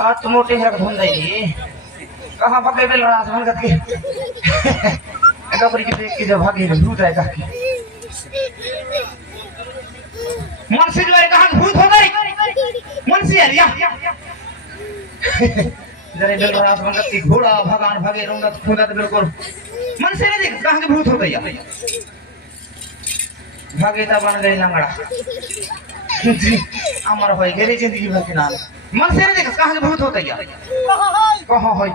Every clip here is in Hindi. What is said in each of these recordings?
आज तो मोटे है धुन रही कहाँ पकड़े बेल रहा आसमान करके डबरी की देख के जब भागे भूत है काकी मनसी जो है कहाँ भूत हो गई मनसी है या जरे बेल रहा आसमान करके घोड़ा भगवान भागे रोंगा खुदा तो बिल्कुल मनसी ने देख कहाँ के भूत हो गई भागे ता बन गई लंगड़ा जी अमर होई गेली जिंदगी भर के नाम मन से नहीं देख कहां के भूत होता है कहां होई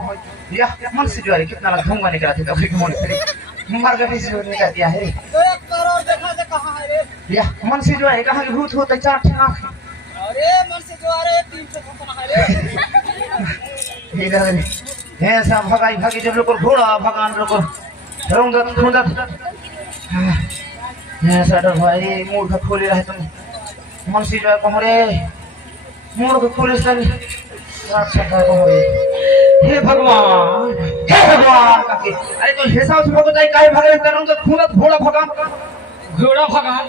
या मन से जो है कितना लग घूमने निकला था कभी मन से मर गई से निकल दिया है 1 करोड़ देखा से कहां है रे या मन से जो है कहां के भूत होता है 4 आंख अरे मन से जो आ रहे 300 कहां है रे इधर है सब भगाई भागी जब लोग घोड़ा भगवान लोग रोंगा खुदा है साडो भाई मूर्ख खोले रहे तुम मन से जो है कहो रे मूर्ख खोले सन राक्षस कहो रे हे भगवान काके अरे तो हिसाब से भगो जाई काहे भागे करूं तो खून घोड़ा भगवान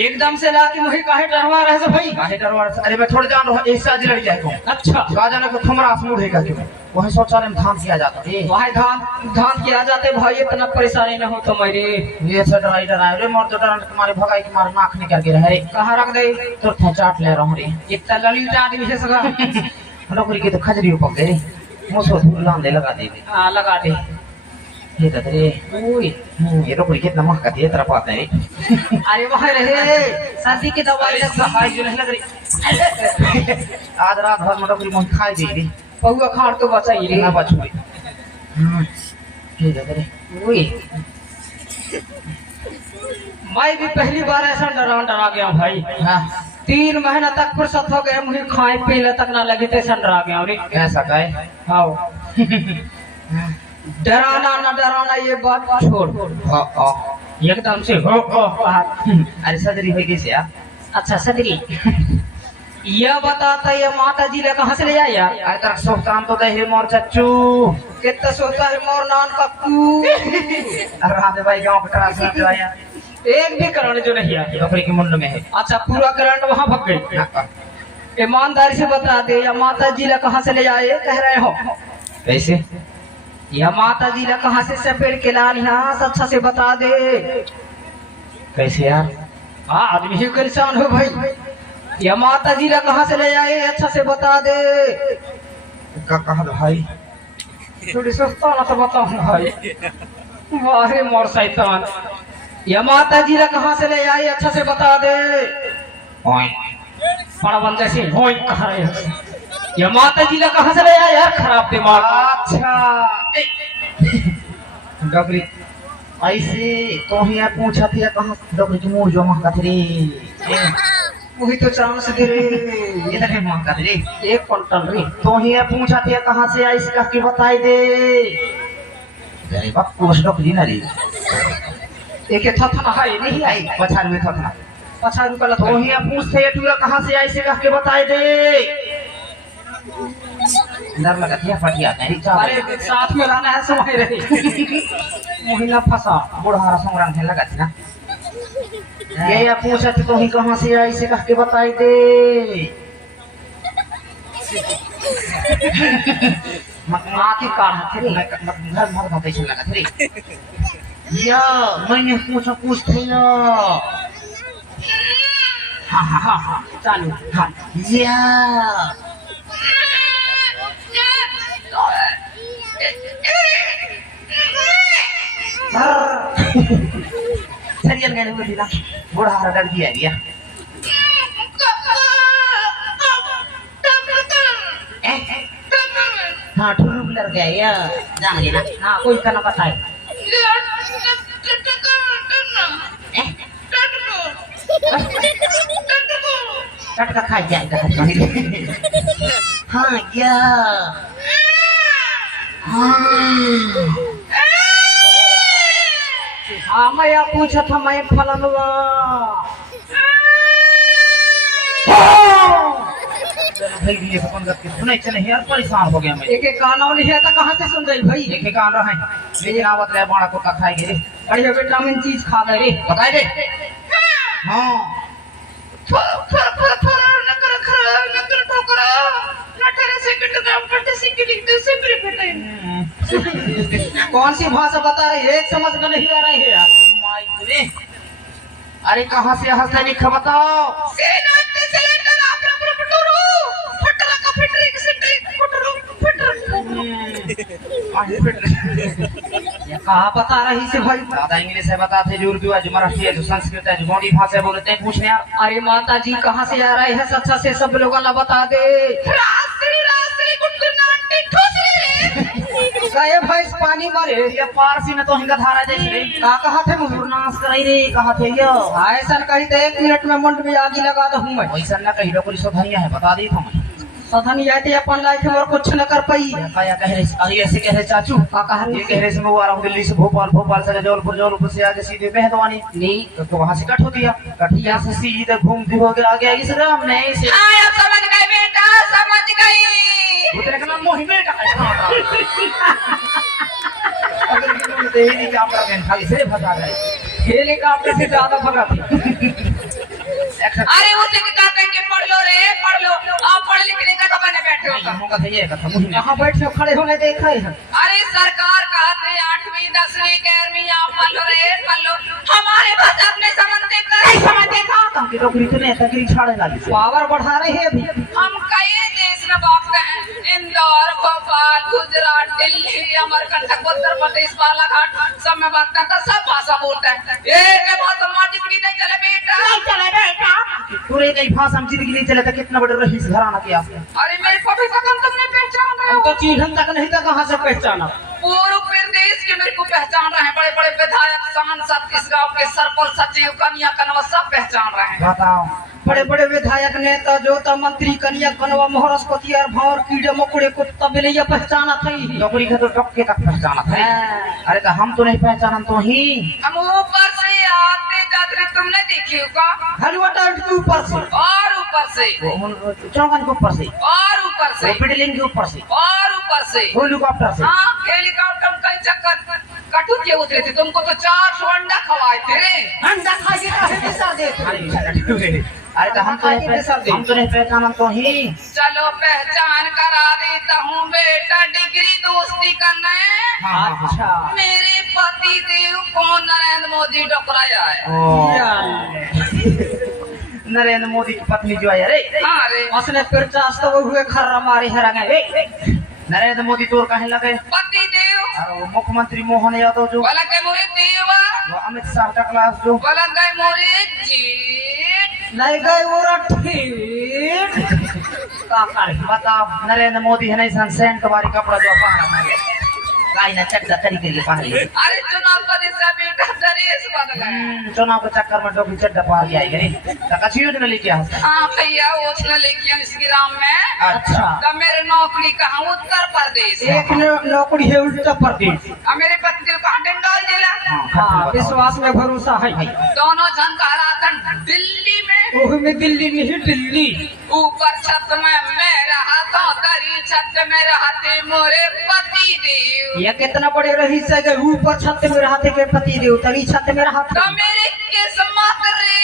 एकदम से लाके मुझे काहे डरवा रहे से भाई काहे डरवा रहे अरे मैं थोड़ा जान रहा ऐसा आज लड़ जाए को अच्छा राजा ने को थमरा आसमूढ़ है काके वही शौचालय में धान किया जाता है वही धान किया जाते भाई इतना परेशानी न हो तो मेरे ये से डराई रे मोर तो डरन तुम्हारे भगाई के मार नाक निकल के रह रे कहां रख दे तो थे चाट ले रहा रे इतना ललित आदमी है सगा नौकरी के तो खजरी पक गई मुसो लान ले लगा दे हां लगा दे ये तरे ओए ये नौकरी कितना महंगा है तेरा पाता है अरे वह रहे सर्दी की दवाई लग सहाय जो नहीं लग रही आज रात भर में नौकरी मन खाई दे रे पहुआ खाड़ तो बचाई रे ना बचुए ये तरे ओए मैं भी पहली बार ऐसा डरा गया भाई हां 3 महीना तक फुर्सत हो गए मुझे खाए पीले तक ना लगे थे डरा गया रे ऐसा काहे हाँ डराना ना डराना ये बात छोड़ एकदम से हो अरे सदरी हो गई से अच्छा सदरी यह बताता ये माता जी ले कहाँ से ले आया अरे तक सोचतान तो दे मोर चच्चू कितना सोचता है मोर नान कक्कू अरे राधे भाई गांव का क्लास में आया एक भी करंट जो नहीं आया नौकरी के मुंड में है अच्छा पूरा करंट वहाँ भग गई ईमानदारी से बता दे या माता जी ले कहाँ से ले आए कह रहे हो कैसे या माता जी ले कहाँ से सपेट के लाल यहाँ अच्छा से बता दे कैसे यार हाँ आदमी ही परेशान हो भाई या माता जी ले कहाँ से ले आए अच्छा से बता दे कहा भाई थोड़ी सस्ता ना तो बताऊं भाई वाहे मोर शैतान या माता जी ले कहाँ से ले आए अच्छा से बता दे बड़ा बन जैसे होई कह रहे हैं या माता जी ले कहाँ से ले आए यार खराब दिमाग अच्छा डबरी ऐसे तो ही पूछा थी कहाँ डबरी की मुंह जो महंगा थी वही तो चांस दे रे इधर है महंगा थी 1 क्विंटल रे तो ही पूछा थी कहाँ से आई इसका की बताई दे अरे बाप को डबरी ना रे एक था है नहीं आई पछाड़ में था 50 रुपया तो ही पूछते तू कहाँ से आई से कह के बताई दे डर लगा था फटिया नहीं अरे साथ में रहना है समय रही महिला फंसा बुढ़ारा संग्राम से लगा थी ना ये पूछा तो ही कहाँ से आई से कह के बताई दे माँ की काढ़ा थे रे घर भर पैसा लगा थे रे या मैंने पूछते ना हाँ चालू हाँ या सरियन गए वो दिला बड़ा हर डर दिया दिया हाँ ठुल्लू लड़ गया या जान ना हाँ कोई का ना बताए टटका खा जाएगा हाँ या हाँ मैं पूछा था मैं फलनवा भाई ये अपन गत के सुने चले यार परेशान हो गया मैं। एक गाना नहीं है तो कहाँ से सुन गई भाई? एक कान रहे लेकिन आवत रहे बाड़ा को का खाएंगे रे। बढ़िया विटामिन चीज खा गए रे। बताए दे। हाँ कौन सी भाषा बता रही है? एक समझ में नहीं आ रही है यार। अरे कहाँ से हंसने लिखा बताओ। ये कहाँ बता रही से भाई? ज्यादा इंग्लिश है बताते जो उर्दू है जो मराठी है जो संस्कृत है जो मोदी भाषा बोलते हैं पूछने यार। अरे माता जी कहाँ से आ रही है? अच्छा से सब लोगों ने बता दे। गए भैंस पानी मारे ये पारसी में तो हिंगा धारा जैसे रे। का कहा थे मुझे? नाश कराई रे कहा थे ये। ऐसा कही तो 1 मिनट में मुंड में आगी लगा दो हूँ मैं। वैसा न कही डोकरी सोधनिया है बता दी था मैं। सधन आते अपन लाइफ में और कुछ न कर पाई। क्या कह रहे अरे ऐसे कह रहे चाचू का कह ये रहे? कह रहे से मैं वो आ रहा हूँ दिल्ली से भोपाल, भोपाल से जौलपुर, जौलपुर से आगे सीधे मेहदवानी नहीं तो वहाँ से कट हो दिया। कटिया से सीधे घूमती हो गया आगे इस राम ने इसे समझ गए बेटा, समझ गई। उतने का नाम मोही बेटा अगर किसी ने दे नहीं क्या पड़ा गया खाली से फंसा गए। हेलीकॉप्टर से ज्यादा भगा थे। अरे वो तो कहते हैं कि पढ़ लो रे, पढ़ लो। आप पढ़ लिख नहीं कर बने बैठे हो तो। हम का ये कथा मुझे यहाँ बैठे खड़े होने देखा है। अरे सरकार कहते 8वीं 10वीं 11वीं आप पढ़ लो रे, पढ़ लो। हमारे भाषा अपने समझते कर समझते का की डोकरी तो नहीं तकरी छाड़े लगी से पावर बढ़ा रही है अभी। हम कई देश में भागते हैं। इंदौर, भोपाल, गुजरात, दिल्ली, अमरकंटक, उत्तर प्रदेश, बालाघाट सब में भागते हैं तो सब भाषा बोलते हैं। एक भाषा माटी की नहीं चले बेटा, नहीं चले बेटा। पूरे कई भाषा हम जिंदगी नहीं चले तो कितना बड़ा रहीस घराना किया आपने। अरे मेरे पति का तुमने पहचान रहे हम हो? तो चिन्हन तक नहीं था कहाँ से पहचाना। पूर्व प्रदेश के मेरे को पहचान रहे हैं। बड़े बड़े विधायक, सांसद, इस गांव के सरपंच, सचिव, कन्या, कनवा सब पहचान रहे हैं। बताओ बड़े बड़े विधायक नेता जोता मंत्री कन्या कनवा मोहरस्पति और भौर कीड़े मकोड़े कुत्ता बिलैया पहचाना थी। डोकरी का तो टक्के तक पहचाना था। अरे तो हम तो नहीं पहचाना तो ही हम ऊपर से आते जाते तुमने देखी होगा। हलवटा के ऊपर से और ऊपर से चौगन के ऊपर से और ऊपर से बिल्डिंग के ऊपर से और ऊपर से हेलीकॉप्टर से हाँ हेलीकॉप्टर कई चक्कर कटु के उतरे थे। तुमको तो 400 अंडा खवाए थे रे। अंडा खा के कहे सर दे। अरे तो हम तो नहीं पहचाना तो ही चलो पहचान करा देता हूँ बेटा। डिग्री दोस्ती करना है। अच्छा मेरे पति देव को नरेंद्र मोदी टकराया है। नरेंद्र मोदी की पत्नी जो है रे हाँ रे उसने फिर चास्त वो हुए खर्रा मारे हरांगे। नरेंद्र मोदी तोर कहे लगे पति देव और वो मुख्यमंत्री मोहन यादव जो बोला गए मोरे देवा, वो अमित शाह का क्लास जो बोला गए मोरे जेठ। नहीं गए वो रठी का करे। बताओ नरेंद्र मोदी है नहीं सेंट वाली कपड़ा जो पहना है काई ना चक्कर तरीके के पहन ले। अरे चुनाव का दिशा बेटा ड्रेस बदला है। चुनाव के चक्कर में डोकरी चड्डा पार गया है रे कछी योजना लेके आ हाँ भैया वो उसने लेके इस ग्राम में। अच्छा तो मेरे नौकरी कहाँ? उत्तर प्रदेश। एक नौकरी है उत्तर प्रदेश। और मेरे पति कहाँ? डिंडौर जिला। हाँ विश्वास में भरोसा है। दोनों जन कह रहा था दिल्ली में। वो में दिल्ली नहीं दिल्ली। ऊपर छत में मैं रहा था, दरी छत में रहते मोरे पति देव। ये कितना बड़े रही से ऊपर छत में रहते के पति देव तरी छत में रहा तो मेरे किस्मत रे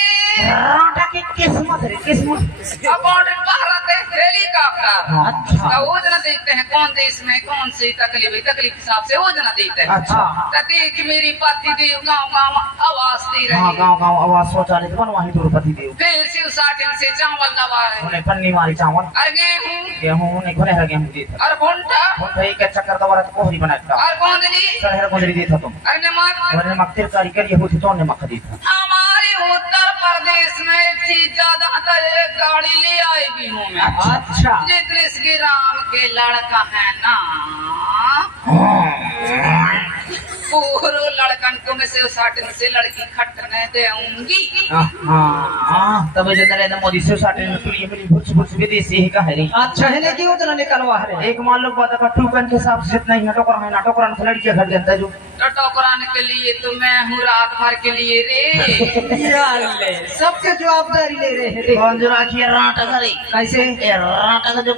राटा की किस्मत रे किस्मत अबाउट भारत हेलीकॉप्टर। अच्छा तो वो जना देखते हैं कौन देश में कौन सी तकलीफ है, तकलीफ के हिसाब से वो जना देखते हैं। अच्छा तो देख मेरी पति देव गाँव गाँव आवाज दे हाँ रही। गाँव गाँव आवाज शौचालय तो बनवाही द्रौपदी देव फिर शिव साटिन से चावल दबा रहे। उन्हें पन्नी मारी चावल और गेहूँ गेहूं उन्हें घने हर गेहूं देता और भुंटा और भाई के चक्कर दबारा तो कोहरी बनाता और गोंदली सर हर गोंदली देता तुम और नमक। और नमक तिरकारी के लिए होती तो नमक देता हमारे उत्तर प्रदेश में एक चीज ज्यादातर एक गाड़ी ले आई भी हूँ मैं। अच्छा जितने श्री राम के लड़का है ना पूरो लड़कन को मैं से साटन से लड़की खटने देऊंगी। हाँ तब जो नरेंद्र मोदी से साटे में तुरी मेरी भुच विदेशी है का है रे। अच्छा है लेकिन उतना निकलवा है एक मान लो बात का टूकन के हिसाब से इतना ही नाटोकरान से लड़कियां घर के अंदर जो टटोकरान के लिए तो मैं हूँ रात भर के लिए रे। ले सबके जवाबदारी ले रहे हैं कौन जो राखी राटा करे कैसे राटा का जो